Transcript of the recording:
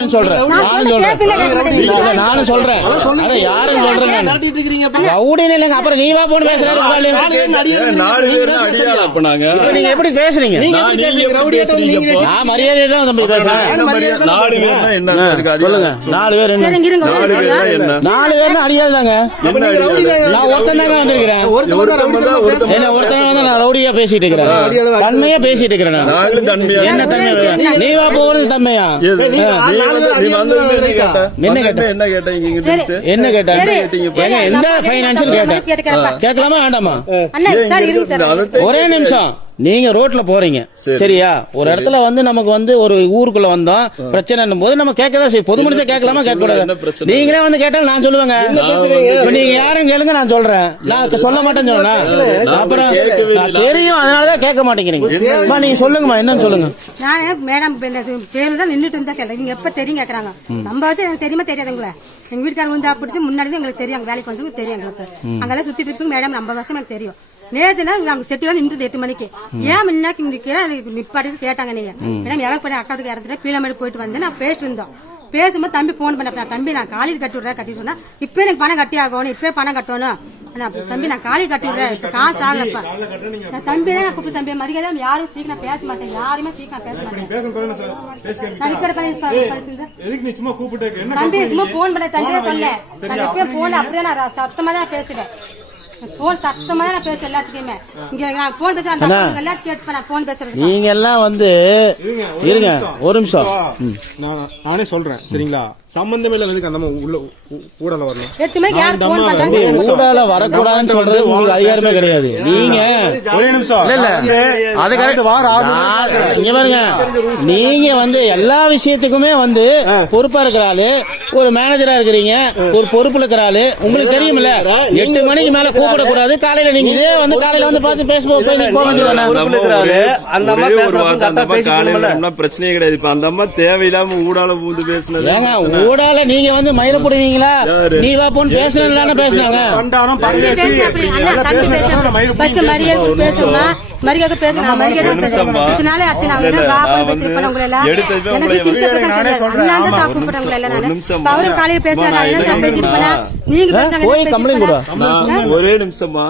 நானும் சொல்றேன் யாரும் சொல்றேன் அப்புறம் நீ வா போன்னு பேசுறாரு. நீங்க எப்படி பேசுறீங்க? நான் மரியாதை தான் தம்பி பேசுறேன். சொல்லுங்க 4 பேர் என்ன 4 பேர் அடியாது தாங்க. நான் ஒருத்தன் தாங்க வந்திருக்கிறேன். என்ன ஒருத்தன் வந்து நான் ரவுடியா பேசிட்டு இருக்கிறேன், தன்மையா பேசிட்டு இருக்கிறேன். என்ன தன்மை? நீ வா போறது தன்மையா? என்ன கேட்ட எந்த பைனான்சியல் கேட்டேன் கேட்கலாமா வேண்டாமா? ஒரே நிமிஷம். நீங்க ரோட்ல போறீங்க சரியா? ஒரு இடத்துல வந்து நமக்கு வந்து ஒரு ஊருக்குள்ள வந்தோம் பிரச்சனை போது நம்ம கேட்கதான் செய்யும். பொது மனுஷன் கேட்கலாமா கேட்க கூடாது? நீங்களே வந்து கேட்டாலும் நான் சொல்லுவேங்க. நீங்க யாரும் கேளுங்க நான் சொல்றேன். நான் சொல்ல மாட்டேன்னு சொன்னேன். அப்புறம் தெரியும் அதனாலதான் கேட்க மாட்டேங்கிறீங்க. நீங்க சொல்லுங்கம்மா என்னன்னு சொல்லுங்க. நானே மேடம் தான் நின்றுட்டு இருந்தா கேட்கல. நீங்க எப்ப தெரியும் கேக்குறாங்க. நம்ம வச்சு எனக்கு தெரியுமா தெரியாதுங்களா? எங்க வீட்டுக்காரங்க வந்து பிடிச்சி முன்னாடி எங்களுக்கு தெரியும். வேலைக்கு வந்து தெரியும் எங்களுக்கு. அங்கெல்லாம் சுத்திட்டு இருக்கு மேடம் 50 வருஷம் எனக்கு தெரியும். நேற்றுனா நாங்க செட்டு வந்து நின்று 8 மணிக்கு ஏன் முன்னாடி நிப்பாட்டி கேட்டாங்க. நீங்க மேடம் இறக்க பண்ணி அக்காவுக்கு இறந்துட்டு பீளமேடு போயிட்டு வந்து நான் பேசிட்டு இருந்தோம். பேசும்போது தம்பி போன் பண்ண தம்பி நான் காலையில் கட்டி விடுறேன் கட்டி சொன்னா இப்ப எனக்கு பணம் கட்டி ஆகணும், இப்ப பணம் கட்டணும் தம்பி நான் காலையில் கட்டி விடுறேன் காசு ஆகலப்பா. நான் தம்பி தான் கூப்பிட்டு தம்பி மதிக்காத யாரும் சீக்கிரம் பேச மாட்டேன், யாருமே சீக்கிரம் பேச மாட்டேன். தம்பி சும்மா போன் பண்ண தம்பி தான் சொன்னேன். நான் எப்பயும் போன் அப்படியே நான் சத்தமா தான் பேசுவேன். நீங்க எல்லாம் வந்து இருங்க ஒரு நிமிஷம் நானே சொல்றேன் சரிங்களா? சம்பந்தமே இல்ல அந்த ஊடால வரணும். ஊடால வரக்கூடாதுன்னு சொல்றது உங்களுக்கு அதிகாரமே கிடையாது. நீங்க ஒரே நிமிஷம் இல்ல அது கரெக்ட். இங்க பாருங்க, நீங்க வந்து எல்லா விஷயத்துக்குமே வந்து பொறுப்பா இருக்கிற ஆளு, ஒரு மேனேஜரா இருக்கிறீங்க, ஒரு பொறுப்புல இருக்கிற ஆளு. உங்களுக்கு தெரியுமில்ல 8 மணிக்கு மேல கூப்பிடக்கூடாது. காலையில நீங்க இதே வந்து காலையில வந்து பார்த்து பேச போக வேண்டியது பிரச்சனையே கிடையாது. இப்ப அந்த அம்மா தேவையில்லாம ஊடால பூந்து பேசுனது. ஊடால நீங்க வந்து மயில போடுவீங்களா? நீ வா போன்னு பேசுறாங்க பேசுனாங்க. மரியாதை பேசுங்க. அவரும் காலையில் பேசுறாங்க. ஒரே நிமிஷமா